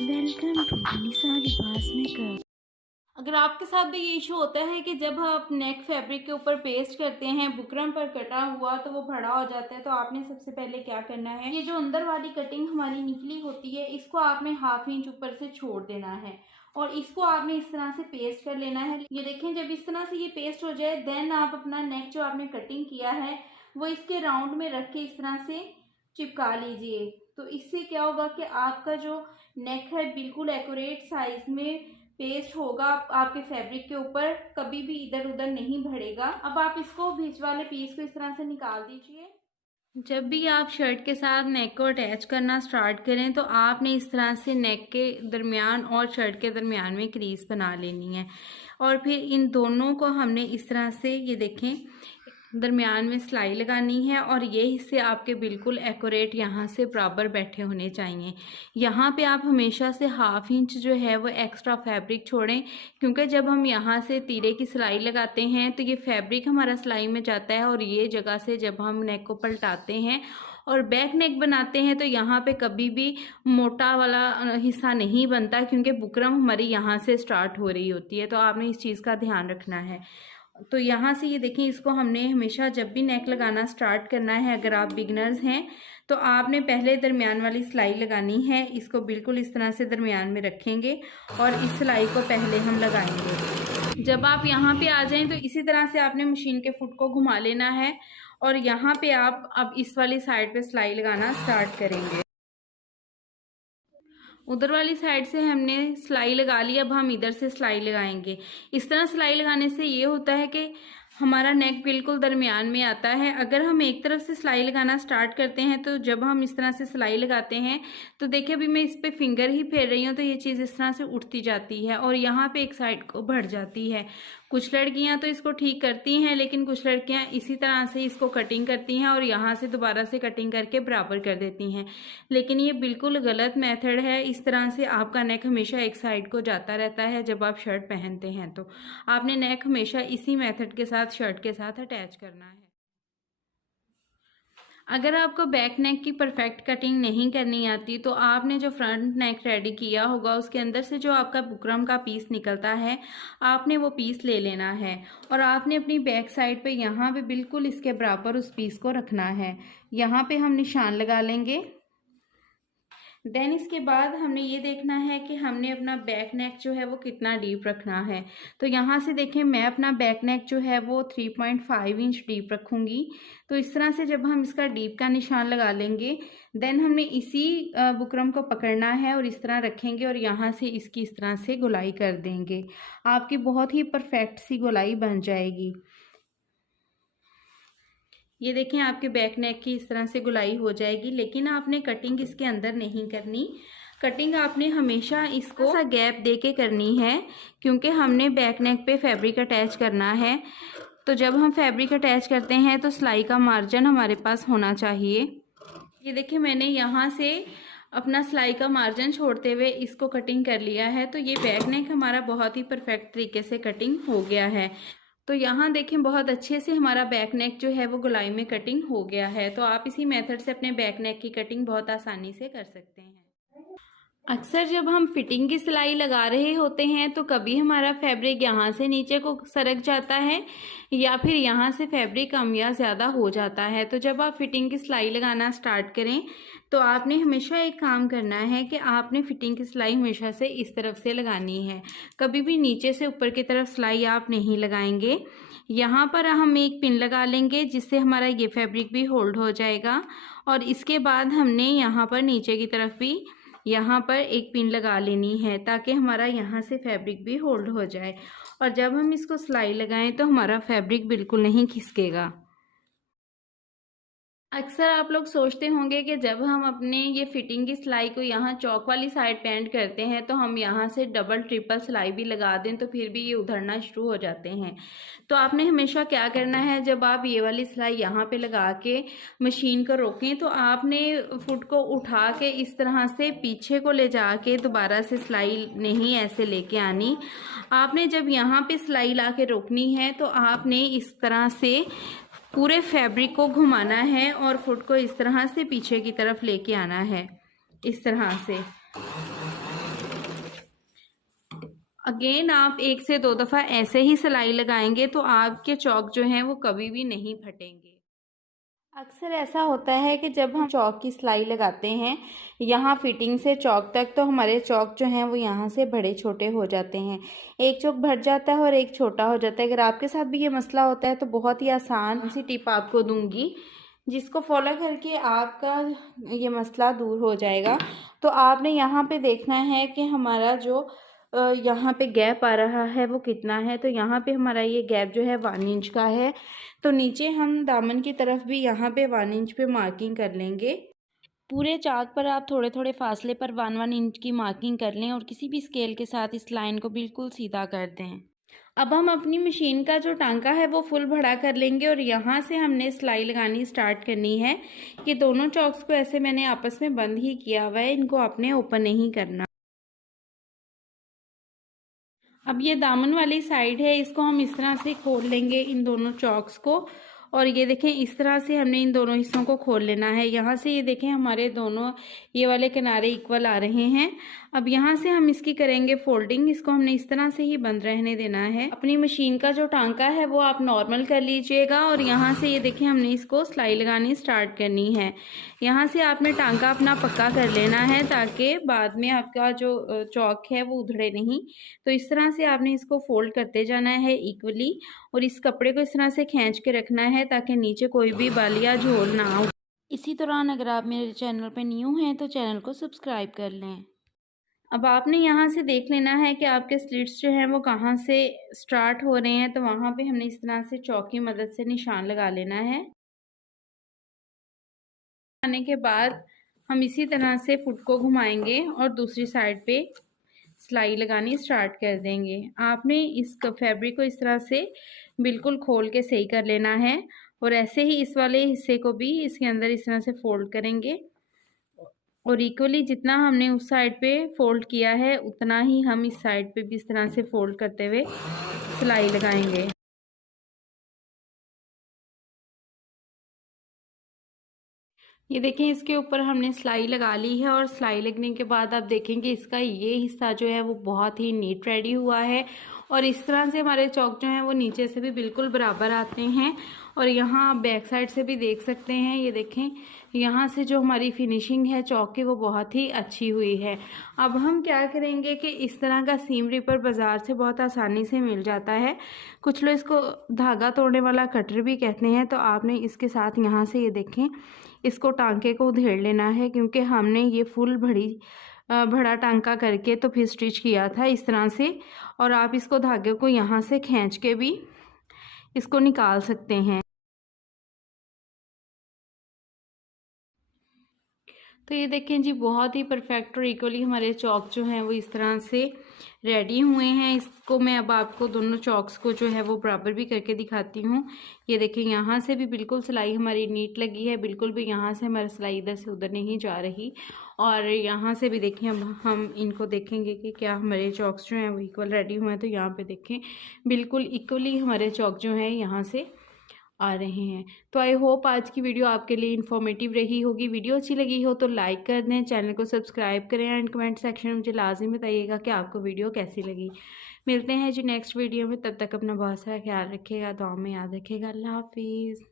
Welcome to निसा लिबास maker. अगर आपके साथ भी ये इशू होता है कि जब आप नेक फैब्रिक के ऊपर पेस्ट करते हैं बुकरम पर कटा हुआ तो वो बड़ा हो जाता है, तो आपने सबसे पहले क्या करना है, ये जो अंदर वाली कटिंग हमारी निकली होती है इसको आपने 1/2 इंच ऊपर से छोड़ देना है और इसको आपने इस तरह से पेस्ट कर लेना है। ये देखें, जब इस तरह से ये पेस्ट हो जाए देन आप अपना नेक जो आपने कटिंग किया है वो इसके राउंड में रख के इस तरह से चिपका लीजिए। तो इससे क्या होगा कि आपका जो नेक है बिल्कुल एक्यूरेट साइज में पेस्ट होगा, आपके फैब्रिक के ऊपर कभी भी इधर उधर नहीं बढ़ेगा। अब आप इसको बीच वाले पीस को इस तरह से निकाल दीजिए। जब भी आप शर्ट के साथ नेक को अटैच करना स्टार्ट करें तो आपने इस तरह से नेक के दरमियान और शर्ट के दरमियान में क्रीज बना लेनी है और फिर इन दोनों को हमने इस तरह से, ये देखें, दरमियान में सिलाई लगानी है और ये हिस्से आपके बिल्कुल एक्यूरेट यहाँ से बराबर बैठे होने चाहिए। यहाँ पे आप हमेशा से 1/2 इंच जो है वो एक्स्ट्रा फैब्रिक छोड़ें, क्योंकि जब हम यहाँ से तीरे की सिलाई लगाते हैं तो ये फैब्रिक हमारा सिलाई में जाता है और ये जगह से जब हम नेक को पलटाते हैं और बैक नेक बनाते हैं तो यहाँ पे कभी भी मोटा वाला हिस्सा नहीं बनता, क्योंकि बुकरम हमारी यहाँ से स्टार्ट हो रही होती है। तो आपने इस चीज़ का ध्यान रखना है। तो यहाँ से ये देखें, इसको हमने हमेशा जब भी नेक लगाना स्टार्ट करना है, अगर आप बिगनर्स हैं तो आपने पहले दरमियान वाली सिलाई लगानी है। इसको बिल्कुल इस तरह से दरमियान में रखेंगे और इस सिलाई को पहले हम लगाएंगे। जब आप यहाँ पे आ जाएं तो इसी तरह से आपने मशीन के फुट को घुमा लेना है और यहाँ पे आप अब इस वाली साइड पे सिलाई लगाना स्टार्ट करेंगे। उधर वाली साइड से हमने सिलाई लगा ली, अब हम इधर से सिलाई लगाएंगे। इस तरह सिलाई लगाने से ये होता है कि हमारा नेक बिल्कुल दरमियान में आता है। अगर हम एक तरफ से सिलाई लगाना स्टार्ट करते हैं तो जब हम इस तरह से सिलाई लगाते हैं तो देखिए, अभी मैं इस पे फिंगर ही फेर रही हूँ तो ये चीज़ इस तरह से उठती जाती है और यहाँ पे एक साइड को बढ़ जाती है। कुछ लड़कियां तो इसको ठीक करती हैं, लेकिन कुछ लड़कियां इसी तरह से इसको कटिंग करती हैं और यहाँ से दोबारा से कटिंग करके बराबर कर देती हैं, लेकिन ये बिल्कुल गलत मेथड है। इस तरह से आपका नेक हमेशा एक साइड को जाता रहता है जब आप शर्ट पहनते हैं। तो आपने नेक हमेशा इसी मेथड के साथ शर्ट के साथ अटैच करना है। अगर आपको बैक नेक की परफेक्ट कटिंग नहीं करनी आती तो आपने जो फ्रंट नेक रेडी किया होगा उसके अंदर से जो आपका बुकरम का पीस निकलता है आपने वो पीस ले लेना है और आपने अपनी बैक साइड पे यहाँ पे बिल्कुल इसके बराबर उस पीस को रखना है। यहाँ पे हम निशान लगा लेंगे। देन इसके बाद हमने ये देखना है कि हमने अपना बैक नेक जो है वो कितना डीप रखना है। तो यहाँ से देखें, मैं अपना बैक नेक जो है वो 3.5 इंच डीप रखूँगी। तो इस तरह से जब हम इसका डीप का निशान लगा लेंगे देन हमने इसी बुकरम को पकड़ना है और इस तरह रखेंगे और यहाँ से इसकी इस तरह से गोलाई कर देंगे। आपकी बहुत ही परफेक्ट सी गोलाई बन जाएगी। ये देखें, आपके बैक नेक की इस तरह से गुलाई हो जाएगी, लेकिन आपने कटिंग इसके अंदर नहीं करनी। कटिंग आपने हमेशा इसको सा गैप दे के करनी है, क्योंकि हमने बैक नेक पे फैब्रिक अटैच करना है। तो जब हम फैब्रिक अटैच करते हैं तो सिलाई का मार्जिन हमारे पास होना चाहिए। ये देखिए, मैंने यहाँ से अपना सिलाई का मार्जिन छोड़ते हुए इसको कटिंग कर लिया है। तो ये बैक नेक हमारा बहुत ही परफेक्ट तरीके से कटिंग हो गया है। तो यहाँ देखें, बहुत अच्छे से हमारा बैक नेक जो है वो गोलाई में कटिंग हो गया है। तो आप इसी मेथड से अपने बैक नेक की कटिंग बहुत आसानी से कर सकते हैं। अक्सर जब हम फिटिंग की सिलाई लगा रहे होते हैं तो कभी हमारा फैब्रिक यहाँ से नीचे को सरक जाता है या फिर यहाँ से फैब्रिक कम या ज़्यादा हो जाता है। तो जब आप फिटिंग की सिलाई लगाना स्टार्ट करें तो आपने हमेशा एक काम करना है कि आपने फिटिंग की सिलाई हमेशा से इस तरफ से लगानी है। कभी भी नीचे से ऊपर की तरफ सिलाई आप नहीं लगाएंगे। यहाँ पर हम एक पिन लगा लेंगे जिससे हमारा ये फैब्रिक भी होल्ड हो जाएगा और इसके बाद हमने यहाँ पर नीचे की तरफ भी यहाँ पर एक पिन लगा लेनी है ताकि हमारा यहाँ से फैब्रिक भी होल्ड हो जाए और जब हम इसको सिलाई लगाएं तो हमारा फैब्रिक बिल्कुल नहीं खिसकेगा। अक्सर आप लोग सोचते होंगे कि जब हम अपने ये फिटिंग की सिलाई को यहाँ चौक वाली साइड पेंट करते हैं तो हम यहाँ से डबल ट्रिपल सिलाई भी लगा दें तो फिर भी ये उधरना शुरू हो जाते हैं। तो आपने हमेशा क्या करना है, जब आप ये वाली सिलाई यहाँ पे लगा के मशीन को रोकें तो आपने फुट को उठा के इस तरह से पीछे को ले जा के दोबारा से सिलाई नहीं ऐसे लेके आनी। आपने जब यहाँ पे सिलाई ला के रोकनी है तो आपने इस तरह से पूरे फैब्रिक को घुमाना है और फुट को इस तरह से पीछे की तरफ लेके आना है, इस तरह से। अगेन आप 1 से 2 दफ़ा ऐसे ही सिलाई लगाएंगे तो आपके चौक जो हैं वो कभी भी नहीं फटेंगे। अक्सर ऐसा होता है कि जब हम चौक की सिलाई लगाते हैं यहाँ फिटिंग से चौक तक, तो हमारे चौक जो हैं वो यहाँ से बड़े छोटे हो जाते हैं। एक चौक भर जाता है और एक छोटा हो जाता है। अगर आपके साथ भी ये मसला होता है तो बहुत ही आसान सी टिप आपको दूंगी, जिसको फॉलो करके आपका ये मसला दूर हो जाएगा। तो आपने यहाँ पे देखना है कि हमारा जो यहाँ पे गैप आ रहा है वो कितना है। तो यहाँ पे हमारा ये गैप जो है 1 इंच का है। तो नीचे हम दामन की तरफ भी यहाँ पे 1 इंच पे मार्किंग कर लेंगे। पूरे चाक पर आप थोड़े थोड़े फासले पर 1-1 इंच की मार्किंग कर लें और किसी भी स्केल के साथ इस लाइन को बिल्कुल सीधा कर दें। अब हम अपनी मशीन का जो टांका है वो फुल बड़ा कर लेंगे और यहाँ से हमने सिलाई लगानी स्टार्ट करनी है। कि दोनों चौक्स को ऐसे मैंने आपस में बंद ही किया हुआ है, इनको आपने ओपन नहीं करना। अब ये दामन वाली साइड है, इसको हम इस तरह से खोल लेंगे इन दोनों चौक्स को। और ये देखें इस तरह से हमने इन दोनों हिस्सों को खोल लेना है। यहाँ से ये देखें हमारे दोनों ये वाले किनारे इक्वल आ रहे हैं। अब यहाँ से हम इसकी करेंगे फोल्डिंग। इसको हमने इस तरह से ही बंद रहने देना है। अपनी मशीन का जो टांका है वो आप नॉर्मल कर लीजिएगा और यहाँ से ये देखें हमने इसको सिलाई लगानी स्टार्ट करनी है। यहाँ से आपने टांका अपना पक्का कर लेना है ताकि बाद में आपका जो चौक है वो उधड़े नहीं। तो इस तरह से आपने इसको फोल्ड करते जाना है इक्वली और इस कपड़े को इस तरह से खींच के रखना है ताकि नीचे कोई भी बाल या झोल ना हो। इसी दौरान अगर आप मेरे चैनल पर न्यू हैं तो चैनल को सब्सक्राइब कर लें। अब आपने यहाँ से देख लेना है कि आपके स्लिट्स जो हैं वो कहाँ से स्टार्ट हो रहे हैं। तो वहाँ पे हमने इस तरह से चौक की मदद से निशान लगा लेना है। आने के बाद हम इसी तरह से फुट को घुमाएंगे और दूसरी साइड पे सिलाई लगानी स्टार्ट कर देंगे। आपने इस फैब्रिक को इस तरह से बिल्कुल खोल के सही कर लेना है और ऐसे ही इस वाले हिस्से को भी इसके अंदर इस तरह से फोल्ड करेंगे और इक्वली जितना हमने उस साइड पे फोल्ड किया है उतना ही हम इस साइड पे भी इस तरह से फोल्ड करते हुए सिलाई लगाएंगे। ये देखें इसके ऊपर हमने सिलाई लगा ली है और सिलाई लगने के बाद आप देखेंगे इसका ये हिस्सा जो है वो बहुत ही नीट रेडी हुआ है और इस तरह से हमारे चौक जो हैं वो नीचे से भी बिल्कुल बराबर आते हैं। और यहाँ आप बैक साइड से भी देख सकते हैं, ये देखें यहाँ से जो हमारी फिनिशिंग है चौक की वो बहुत ही अच्छी हुई है। अब हम क्या करेंगे कि इस तरह का सीम रिपर बाज़ार से बहुत आसानी से मिल जाता है। कुछ लोग इसको धागा तोड़ने वाला कटर भी कहते हैं। तो आपने इसके साथ यहाँ से ये देखें इसको टांके को उधेड़ लेना है क्योंकि हमने ये फुल बड़ा टांका करके तो फिर स्टिच किया था इस तरह से। और आप इसको धागे को यहाँ से खींच के भी इसको निकाल सकते हैं। तो ये देखें जी बहुत ही परफेक्ट और इक्वली हमारे चौक जो हैं वो इस तरह से रेडी हुए हैं। इसको मैं अब आपको दोनों चौक्स को जो है वो बराबर भी करके दिखाती हूँ। ये देखें यहाँ से भी बिल्कुल सिलाई हमारी नीट लगी है, बिल्कुल भी यहाँ से हमारी सिलाई इधर से उधर नहीं जा रही। और यहाँ से भी देखें हम इनको देखेंगे कि क्या हमारे चौक्स जो हैं वो इक्वल रेडी हुए हैं। तो यहाँ पे देखें बिल्कुल इक्वली हमारे चौक जो हैं यहाँ से आ रहे हैं। तो आई होप आज की वीडियो आपके लिए इन्फॉर्मेटिव रही होगी। वीडियो अच्छी लगी हो तो लाइक कर दें, चैनल को सब्सक्राइब करें एंड कमेंट सेक्शन में मुझे लाजिम बताइएगा कि आपको वीडियो कैसी लगी। मिलते हैं जी नेक्स्ट वीडियो में, तब तक अपना बहुत सारा ख्याल रखिएगा, दुआ में याद रखिएगा। अल्लाह हाफिज़।